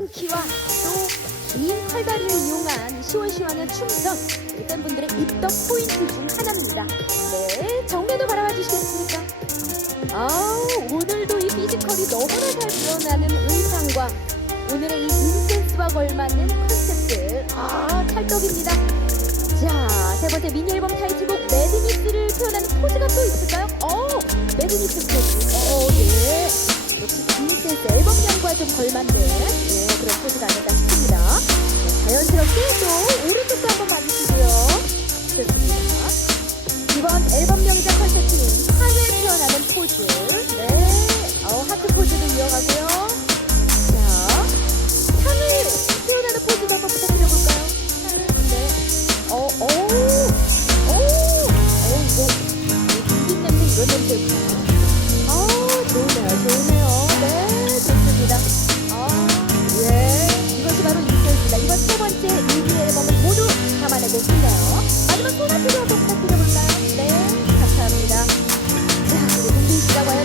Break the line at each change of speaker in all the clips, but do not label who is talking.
강력한 키와 또 긴 팔다리를 이용한 시원시원한 춤선 우리 팬분들의 입덕 포인트 중 하나입니다. 네, 정면도 바라봐 주시겠습니까? 아, 오늘도 이 피지컬이 너무나 잘 드러나는 의상과 오늘의 이 인센스와 걸맞는 컨셉들 아, 찰떡입니다. 자, 세 번째 미니 앨범 타이틀곡 매드니스를 표현하는 포즈가 또 있을까요? 어, 매드니스 포즈. 어, 예. 역시 인센스 앨범 명과 좀 걸맞는 예, 그런 포즈가 아닐까 싶습니다. 네, 자연스럽게 또 오른쪽도 한번 봐주시고요. 좋습니다. 이번 앨범명이자 컨셉트인 사회 표현하는 포즈. 네,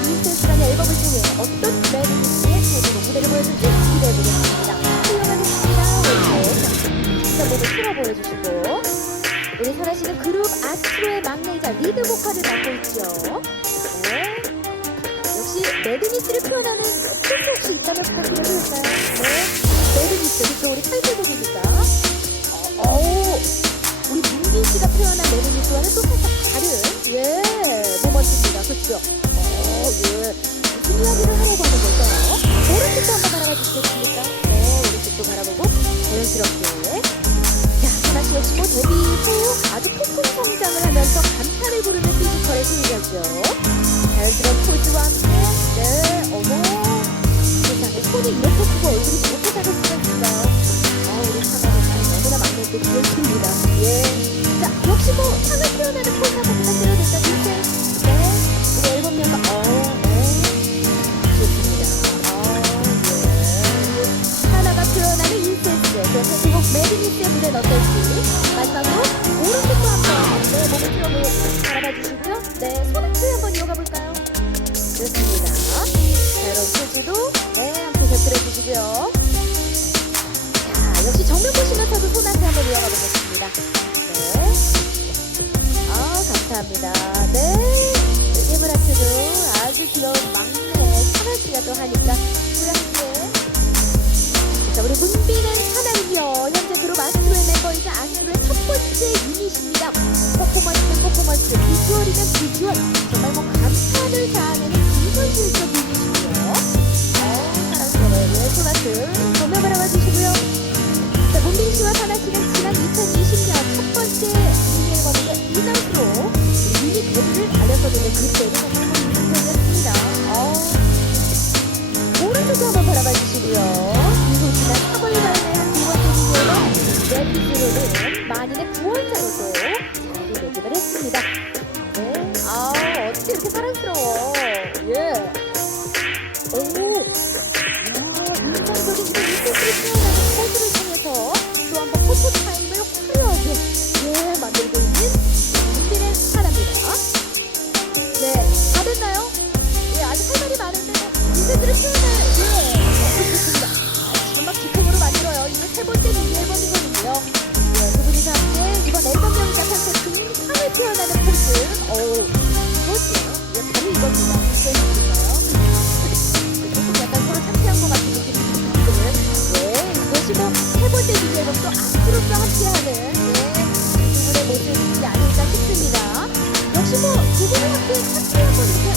과연 인센스라는 앨범을 통해 어떤 매니지의 제대로 무대를 보여줄지 기대해보겠습니다. 훌륭하겠습니다. 왼쪽. 모두 틀어 보여주시고. 우리 설아 씨는 그룹 아스트로의 막내이자 리드 보컬을 맡고 있죠. 네. 역시 매드니스를 표현하는 춤도 혹시 있다면 부탁드려도 될까요? 네. 매드니스, 그쵸. 우리 타이틀곡이니까. 어, 어우. 우리 문빈 씨가 표현한 매드니스와는 또 살짝 다른, 예, 그쵸. 어, 예. 무슨 이야기를 하려고 하는 걸까요? 오른쪽도 한번 바라봐 주시겠습니까? 네, 오른쪽도 바라보고 자연스럽게. 자, 하나 씨 역시 뭐 데뷔 후 아주 폭풍 성장을 하면서 감탄을 부르는 피지컬의 소유자죠. 매드니스의 무대는 어떨지. 마지막으로 오른쪽도 한번, 네, 몸을 틀어보 바라봐 주시고요. 네, 소나트 한번 이어가 볼까요? 좋습니다. 자, 여러분 포즈도, 네, 함께 곁들여 주시고요. 자, 역시 정면 보시면서도 소나트 한번 이어가 보겠습니다. 네. 아, 감사합니다. 네. 일개물 하트도 아주 귀여운 막내 찬아 씨가 또 하니까 이자 아스트로의 첫 번째 유닛입니다. 퍼포먼스는 퍼포먼스, 비주얼이면 비주얼. 정말 뭐 감탄을 자아내는 비현실적 유닛이고요. 어, 사랑스러워요. 네, 소나트. 정면 바라봐 주시고요. 자, 문빈 씨와 사나 씨는 지난 2020년 첫 번째 미니 앨범이자 이날로 유닛 데뷔를 알렸거든요. 그때 만인의 구원자로도 자리 매김을 했습니다. 네. 아, 어떻게 이렇게 사랑스러워. 예. 오. 포즈. 오, 이거죠. 예, 바로 이겁니다. 인생이니까요. 조금 약간 서로 창피한 것 같은 느낌이 드는데, 예, 이것이 뭐세 번째 미니 앨범도 앞으로서 함께하는 예, 두 분의 모습이 아닐까 싶습니다. 역시 뭐 두 분이 함께 같이 한번 이렇게